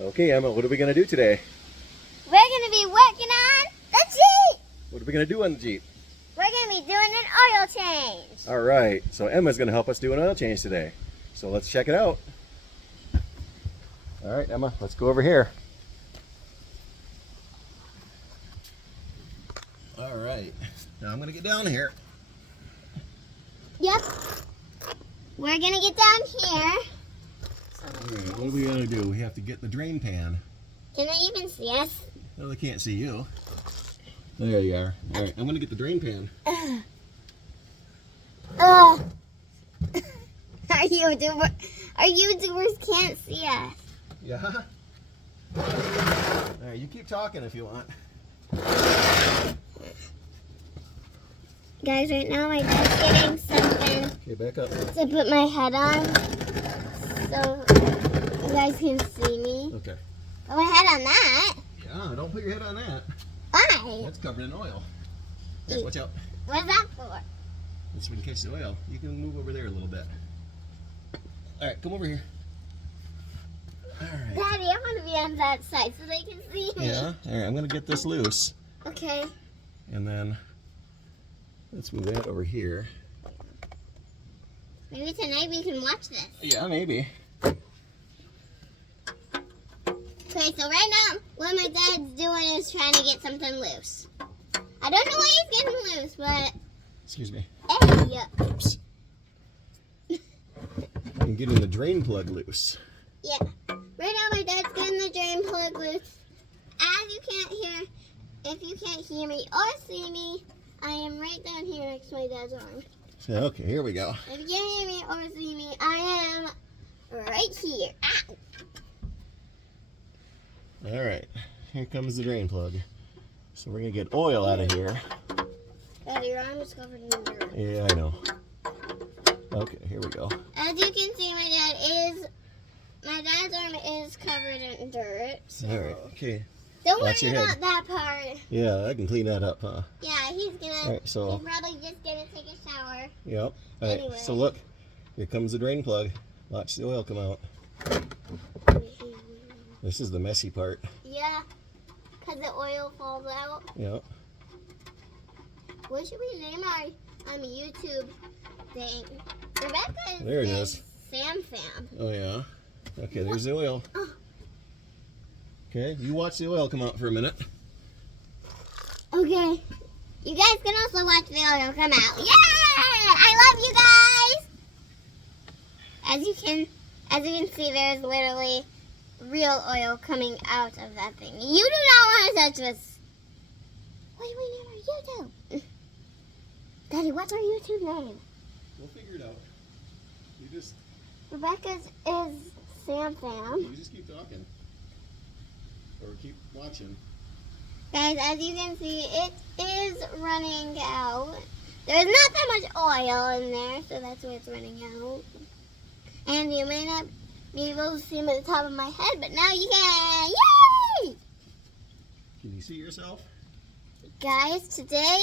Okay, Emma, what are we going to do today? We're going to be working on the Jeep. What are we going to do on the Jeep? We're going to be doing an oil change. All right, so Emma's going to help us do an oil change today. So let's check it out. All right, Emma, let's go over here. All right, now I'm going to get down here. Yep. We're going to get down here. All right, what are we going to do? We have to get the drain pan. Can they even see us? No, they can't see you. There you are. All right, I'm going to get the drain pan. Oh. Our YouTubers can't see us. Yeah? All right, you keep talking if you want. Guys, right now my dad's getting something Okay, back up. to put my head on so you guys can see me. Okay. Put my head on that. Yeah, don't put your head on that. Why? That's covered in oil. Here, watch out. What's that for? That's so we can catch the oil. You can move over there a little bit. All right, come over here. All right. Daddy, I want to be on that side so they can see me. Yeah. All right, I'm gonna get this loose, Okay. and then let's move that over here. Maybe tonight we can watch this. Yeah, maybe. Okay, so right now, what my dad's doing is trying to get something loose. I don't know why he's getting loose, but Excuse me. hey, Oops. I'm getting the drain plug loose. yeah. Right now, my dad's getting the drain plug loose. As you can't hear, if you can't hear me or see me, I am right down here next to my dad's arm. Okay, here we go. If you can't hear me or see me, I am right here. Ow. All right, here comes the drain plug. So we're gonna get oil out of here. Daddy, your arm is covered in dirt. Yeah, I know. Okay, here we go. As you can see, my dad's arm is covered in dirt. So. All right, okay. Don't Watch worry your about head. that part. Yeah, I can clean that up, huh? Yeah, he's gonna. All right, so He's probably just gonna take a shower. yep. All right, Anyway. so look, here comes the drain plug. Watch the oil come out. This is the messy part. Yeah, because the oil falls out. Yep. What should we name our YouTube thing? Rebecca There it is. Sam Fam. Oh yeah. Okay, there's the oil. Okay, you watch the oil come out for a minute. Okay. You guys can also watch the oil come out. Yeah! I love you guys! As you can see, there's literally real oil coming out of that thing. You do not want to touch this. What do we name our YouTube? Daddy, what's our YouTube name? We'll figure it out. You just Rebecca's is Sam Fam. just keep talking. Or keep watching. Guys, as you can see, it is running out. There's not that much oil in there, so that's why it's running out. And you may not be able to see me at the top of my head, but now you can. Yay! Can you see yourself? Guys, today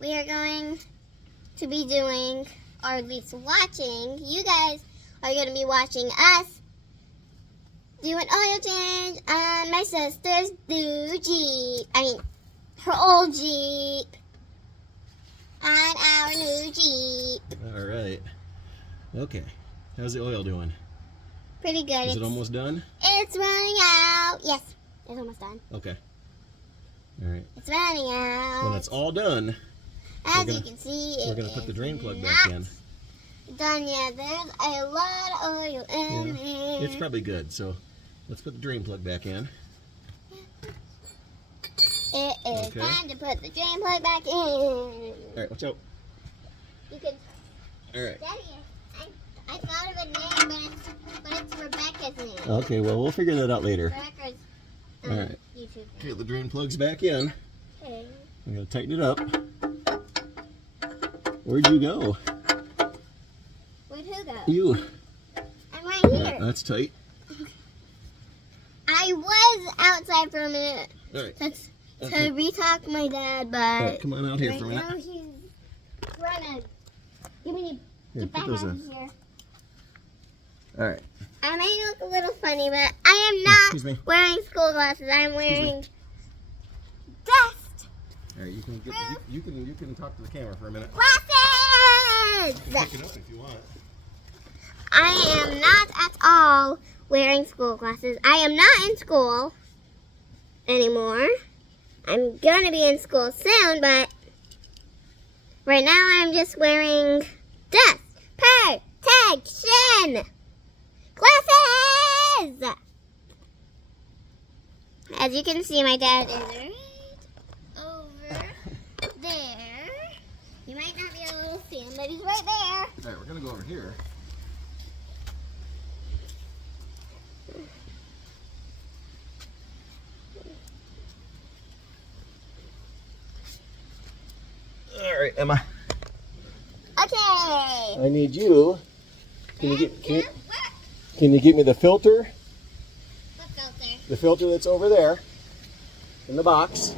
we are going to be doing, or at least watching, you guys are going to be watching us do an oil change on my sister's new Jeep. I mean, her old Jeep. On our new Jeep. All right. Okay. How's the oil doing? Pretty good. Is it almost done? It's running out. Yes, it's almost done. Okay. All right. It's running out. When it's all done, As we're you gonna- can see, we're it gonna put the is drain plug back in. not done yet. There's a lot of oil in there. It's probably good. So let's put the drain plug back in. It is Okay. time to put the drain plug back in. All right. Watch out. You could, All right. Daddy, I thought of a name, but it's Rebecca's name. Okay. Well, we'll figure that out later. Rebecca's All right. YouTube Okay. name. The drain plug's back in. Okay. I'm gonna tighten it up. Where'd you go? Where'd who go? You. I'm right Yeah, here. that's tight. I was outside for a minute All right. to Okay. retalk my dad, but All right, come on out here right for a minute. now he's trying to give me Here, get put back those out in. here. All right. I may look a little funny, but I I am Excuse me. not wearing school glasses. I'm wearing dust All right, you can talk to the camera for a minute. glasses. Pick it up if you want. I am not at all wearing school glasses. I am not in school anymore. I'm gonna be in school soon, but right now I'm just wearing dust protection glasses. As you can see, my dad is right over there. You might not be able to see him, but he's right there. All right, we're gonna go over here. All right, Emma. Okay. I need you. Can you get me the filter? What filter? The filter that's over there in the box,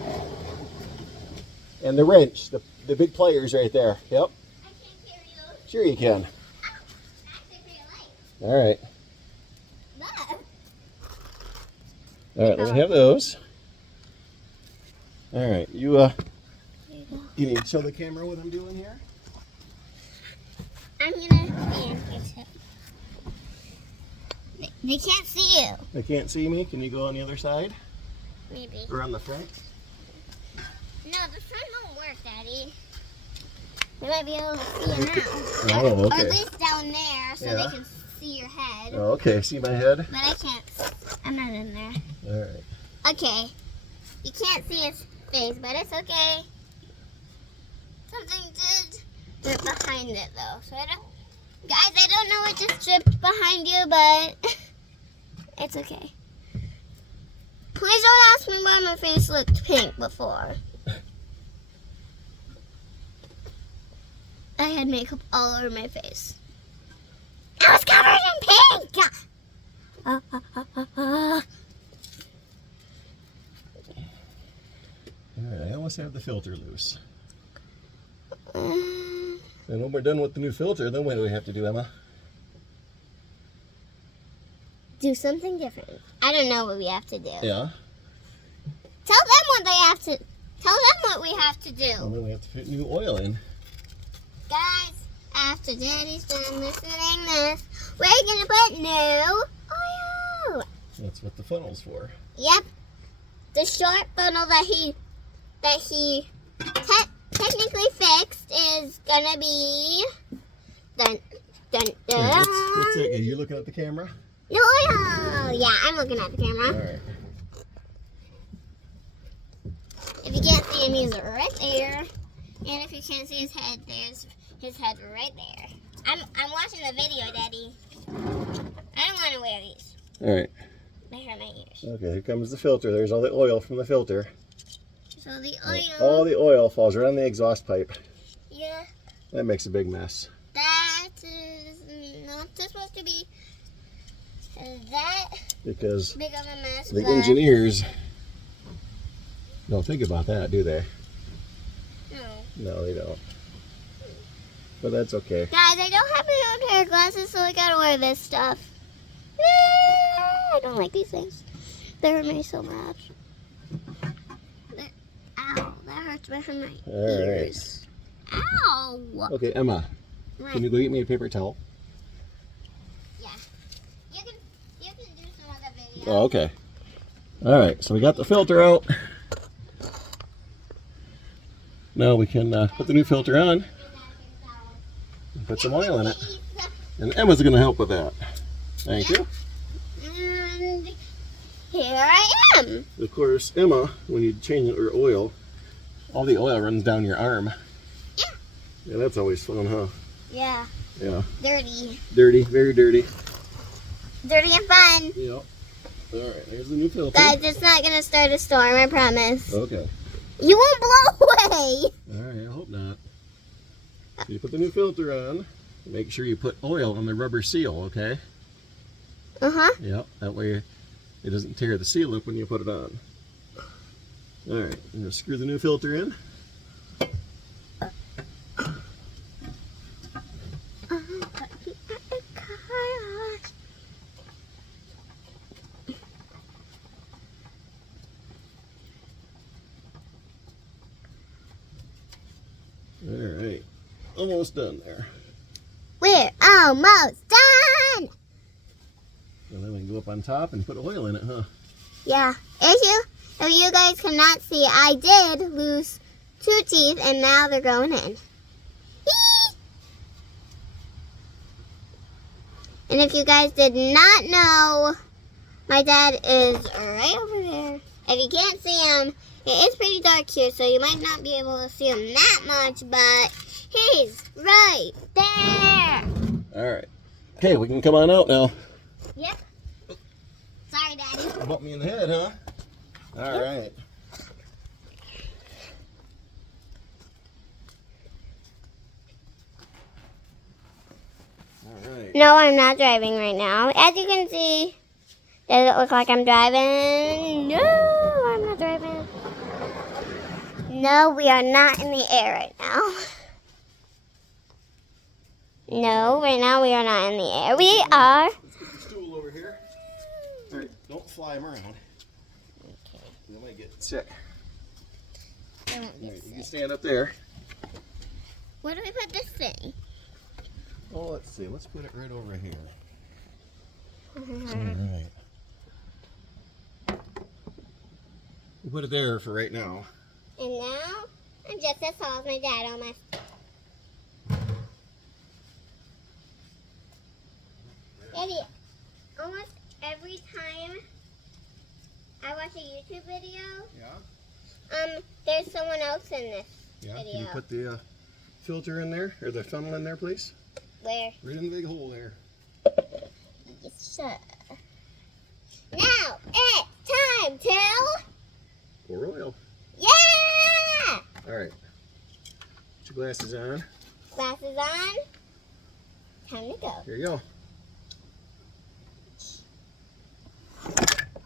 and the wrench. The big players right there. Yep. I can't hear you. Sure you can. Actually, pretty light. All right. Look. All right. Let me have those. All right. You can you show the camera what I'm doing here? I'm gonna be in here too. They can't see you. They can't see me. Can you go on the other side Maybe. or on the front? No, the front won't work, Daddy. They might be able to see you now. Oh, Or okay. at least down there so Yeah. they can see your head. Oh, okay. See my head? But I can't. I'm not in there. All right. Okay. You can't see his face, but it's okay. Something did drip behind it, though. So I don't. Guys, I don't know what just dripped behind you, but it's okay. Please don't ask me why my face looked pink before. I had makeup all over my face. I was covered in pink! All right. I almost have the filter loose. Mm, And when we're done with the new filter, then what do we have to do, Emma? do something different. I don't know what we have to do. Yeah. Tell them what they have to. Tell them what we have to do. And then we have to put new oil in. Guys, after Daddy's done listening this, we're gonna put new oil. That's what the funnel's for. Yep, the short funnel that he technically fixed is gonna be dun dun Yeah, dun. what's that? Are you looking at the camera? New oil. Yeah, I'm looking at the All camera. right. If you can't see him, he's right there. And if you can't see his head, there's his head right there. I'm watching the video, Daddy. I don't want to wear these. All right. They hurt my ears. Okay, here comes the filter. There's all the oil from the filter. So the oil. All the oil falls right on the exhaust pipe. Yeah, That makes a big mess. that is not supposed to be that Because big of a mess. the but engineers don't think about that, do they? no. No, they don't. But that's okay. Guys, I don't have my own pair of glasses, so I gotta wear this stuff. I don't like these things. They hurt me so much. Ow, that hurts behind my All right. ears. Ow! Okay, Emma, Right. can you go get me a paper towel? Yeah. You can do some other video. Oh, okay. All right, so we got the filter out. Now we can put the new filter on and put some oil in it. And Emma's going to help with that. Thank you. And here I am. Of course, Emma, when you change your oil, all the oil runs down your arm. Yeah. Yeah, that's always fun, huh? Yeah. Yeah. Dirty. Dirty, very dirty. Dirty and fun. Yep. All right, there's the new filter. Guys, it's not gonna start a storm, I promise. Okay. You won't blow away. All right, I hope not. So you put the new filter on. Make sure you put oil on the rubber seal, okay? Uh-huh. Yep, that way it doesn't tear the seal up when you put it on. All right, I'm gonna screw the new filter in. almost done there. We're almost done. And then we can go up on top and put oil in it, huh? Yeah. If you guys cannot see, I did lose 2 teeth, and now they're going in. Whee! And if you guys did not know, my dad is right over there. If you can't see him, it is pretty dark here, so you might not be able to see him that much, but he's right there. All right. Okay, we can come on out now. Yep. Sorry, Daddy. Bump me in the head, huh? All right. All right. No, I'm not driving right now. As you can see, does it look like I'm driving? No, I'm not driving. No, we are not in the air right now. No, right now we are not in the air. We are. Let's get the stool over here. All right, don't fly him around. Okay. You might get sick. I won't All get right, you can sick. stand up there. Where do we put this thing? Oh, let's see. Let's put it right over here. All right. We'll put it there for right now. And now, I'm just as tall as my dad almost. Daddy, almost every time I watch a YouTube video, Yeah. there's someone else in this Yeah. Can video. you put the filter in there or the funnel in there, please? Where? Right in the big hole there. Yes, sir. Now it's time to, Pour oil. yeah! All right. Put your glasses on. Glasses on. Time to go. Here you go.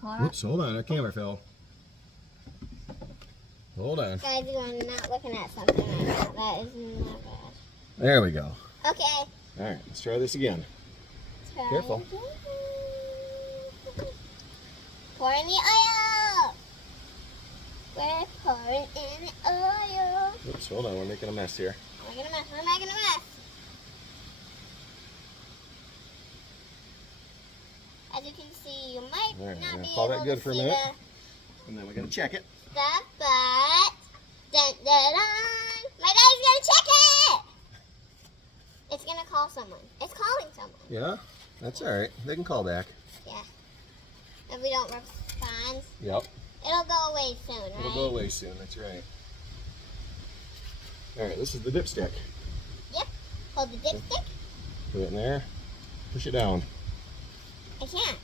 Pour. Whoops, hold on. Our camera fell. Hold on. Guys, you are not looking at something right now. That is not bad. There we go. Okay. All right, let's try this again. Try Careful. again. Pour in the oil. We're pouring in the oil. Oops, hold on. We're making a mess here. We're making a mess. We're making a mess. As you can see, you might All right, not I'm be gonna call able that good to for a see minute. And then we're going to check it. the stuff, but dun, dun, dun, my daddy's gonna check it. It's gonna call someone. It's calling someone. Yeah? That's all right. They can call back. Yeah. If we don't respond, Yep. it'll go away soon, right? It'll go away soon. That's right. All right, this is the dipstick. Hold the dipstick. Put it in there. Push it down. I can't.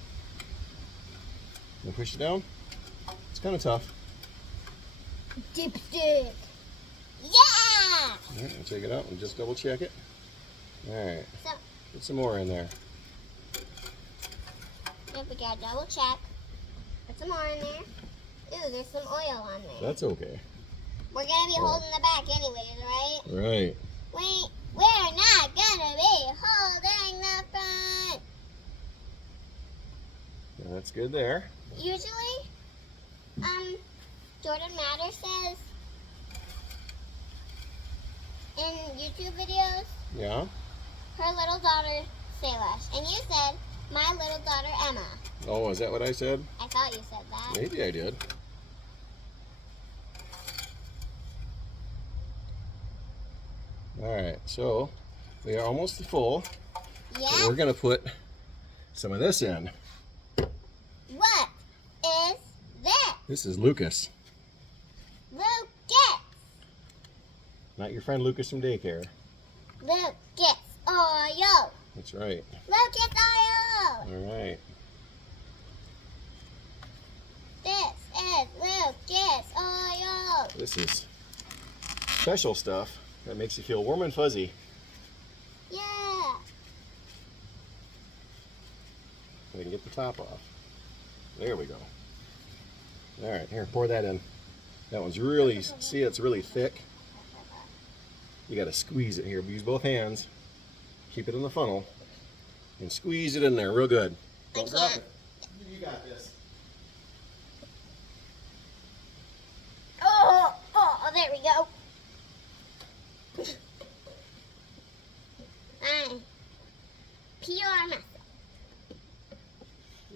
You push it down? It's kind of tough. Dipstick. Yeah! All right, we'll take it out and just double check it. All right. So, Put some more in there. if we gotta double check. Put some more in there. Ooh, there's some oil on there. That's okay. We're gonna be holding the back anyways, right? Right. Wait, we're not gonna be holding the front. That's good there. Usually, Jordan Matter says in YouTube videos, Yeah? her little daughter, Salish. And you said, my little daughter, Emma. Oh, is that what I said? I thought you said that. Maybe I did. All right, so we are almost full. But Yeah? we're going to put some of this in. What is this? This is Lucas, Lucas. not your friend Lucas from daycare. Lucas oil. That's right. Lucas oil. All right. This is Lucas oil. This is special stuff that makes you feel warm and fuzzy. Yeah. We can get the top off. There we go. All right, here, pour that in. That one's really, see, it's really thick. You got to squeeze it here. Use both hands. Keep it in the funnel. And squeeze it in there real good. Don't drop can't. it. You got this. Oh, there we go.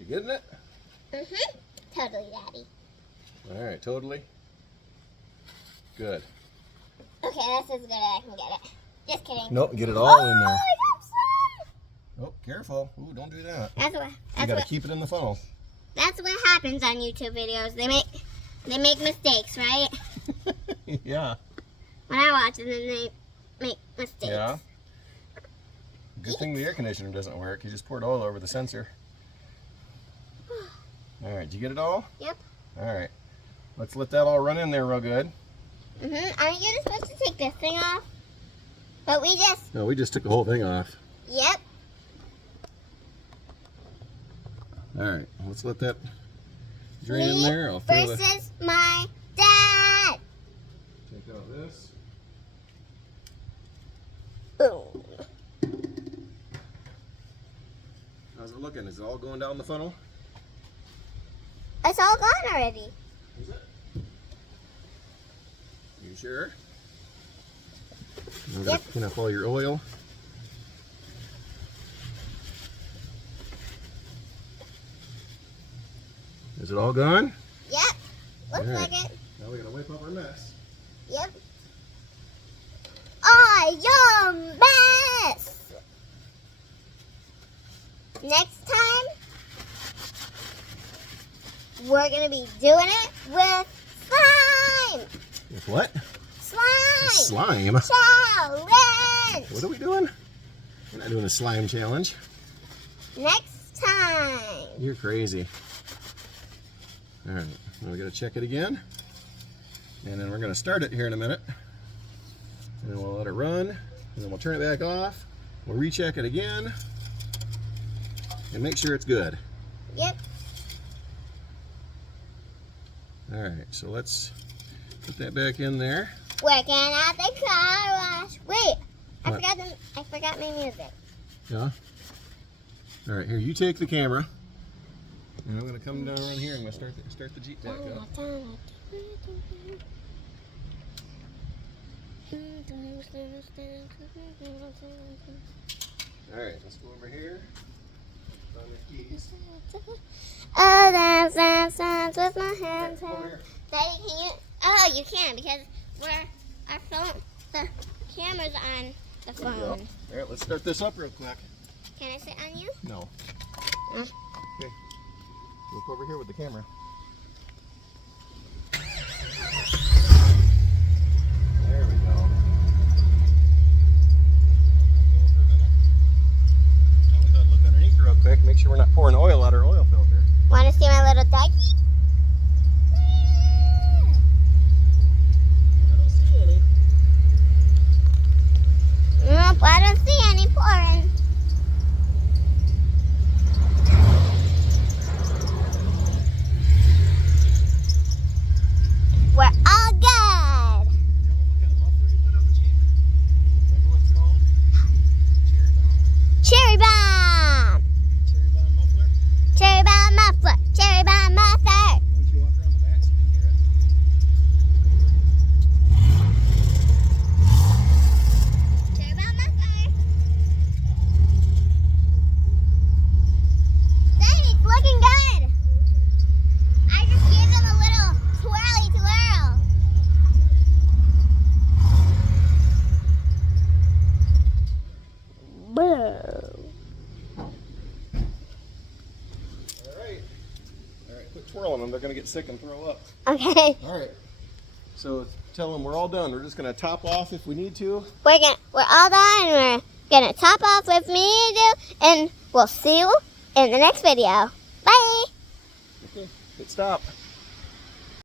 getting it? Mm-hmm. Totally, Daddy. All right, totally. Good. Okay, that's as good as I can get it. Just kidding. Nope, get it all in there. I got some. Oh, careful. Ooh, don't do that. That's You gotta what keep it in the funnel. that's what happens on YouTube videos. They make mistakes, right? Yeah. When I watch them, then they make mistakes. Yeah. Good thing the air conditioner doesn't work. You just poured oil over the sensor. All right, did you get it all? Yep. All right. Let's let that all run in there real good. Aren't you supposed to take this thing off? But we just. No, we just took the whole thing off. Yep. All right, let's let that drain in there. I'll throw versus my dad. Take out this. Boom. How's it looking? Is it all going down the funnel? It's all gone already. Is it? You sure? Yep. Clean up all your oil. Is it all gone? Yep. Looks All right. like it. Now we gotta wipe up our mess. Yep. I am best. Next time, we're gonna be doing it with slime. With what? Slime. Slime. Challenge. What are we doing? We're not doing a slime challenge. Next time. You're crazy. All right, now we gotta check it again. And then we're gonna start it here in a minute. And then we'll let it run. And then we'll turn it back off. We'll recheck it again. And make sure it's good. Yep. All right, so let's put that back in there. Working at the car wash. Wait, I What? forgot my music. Yeah. All right, here, you take the camera. And I'm gonna come down around here and I'm gonna start the Jeep back up. All right, let's go over here. Find the keys. Oh, dance with my hands. Over here. Daddy, can you? Oh, you can because our phone, the camera's on the There we go. phone. All right, let's start this up real quick. Can I sit on you? No. Mm. Okay. Look over here with the camera. There we go. Now we gotta look underneath real quick, make sure we're not pouring oil out our oil filter. Want to see my little doggy? I don't see any. Nope, I don't see any pouring. We're all good. Tell them what kind of muffler you put on the Jeep. Remember what it's called? Cherry Cherry bomb. bomb. Cherry bomb muffler. Cherry bomb muffler. Cherry bomb muffler. Why don't you walk around the back so you can hear it? Cherry bomb muffler. Dang, it's looking good. I just gave them a little twirly twirl. All right, quit twirling them. They're gonna get sick and throw up. Okay, All right. So tell them we're all done. We're just gonna top off if we need to. we're all done. We're gonna top off with me and we'll see you in the next video. Bye. Okay. Hit stop.